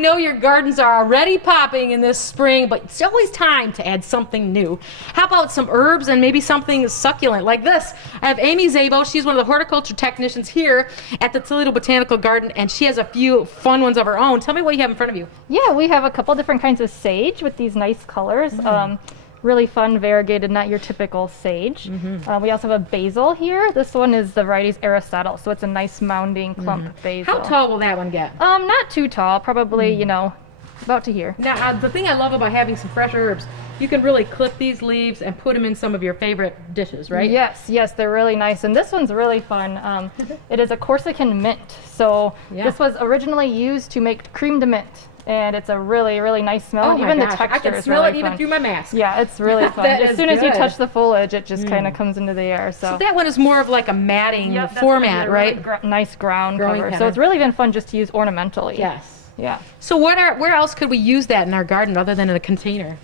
know your gardens are already popping in this spring, but it's always time to add something new. How about some herbs and maybe something succulent like this? I have Amy Zabo. She's one of the horticulture technicians here at the Toledo Botanical Garden, and she has a few fun ones of her own. Tell me what you have in front of you. Yeah, we have a couple different kinds of sage with these nice colors. Really fun, variegated, not your typical sage. We also have a basil here. This one is the variety's Aristotle, so it's a nice mounding plump basil. How tall will that one get? Not too tall, probably, you know, about to here. Now, the thing I love about having some fresh herbs, you can really clip these leaves and put them in some of your favorite dishes, right? Yes, they're really nice. And this one's really fun. It is a Corsican mint. So this was originally used to make creme de menthe. And it's a really, really nice smell. Oh my even gosh, the texture I can is smell really it even fun. through my mask. Yeah, it's really fun. As soon as you touch the foliage, it just kind of comes into the air. So that one is more of like a matting format, right? Really nice ground Growing cover. cover. So it's really been fun just to use ornamentally. Yes. Yeah. So where else could we use that in our garden other than in a container?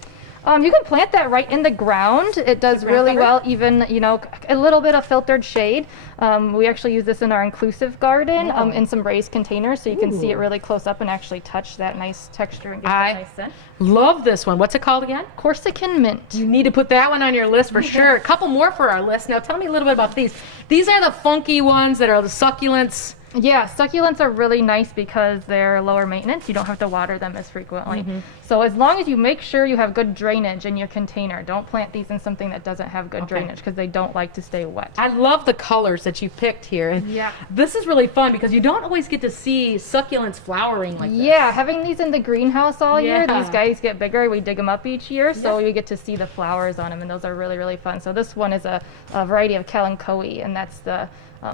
You can plant that right in the ground. It does really well, even, you know, a little bit of filtered shade. We actually use this in our inclusive garden in some raised containers, so you can see it really close up and actually touch that nice texture and get that nice scent. Love this one. What's it called again? Corsican mint. You need to put that one on your list for sure. A couple more for our list. Now tell me a little bit about these. These are the funky ones that are the succulents. Yeah, succulents are really nice because they're lower maintenance. You don't have to water them as frequently. So as long as you make sure you have good drainage in your container, don't plant these in something that doesn't have good drainage because they don't like to stay wet. I love the colors that you picked here. And this is really fun because you don't always get to see succulents flowering like this. Yeah, having these in the greenhouse all year, these guys get bigger. We dig them up each year, so you get to see the flowers on them, and those are really, really fun. So this one is a variety of kalanchoe, and that's the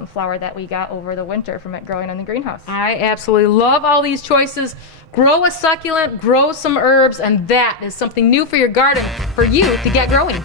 flower that we got over the winter from it growing in the greenhouse. I absolutely love all these choices. Grow a succulent, grow some herbs, and that is something new for your garden for you to get growing.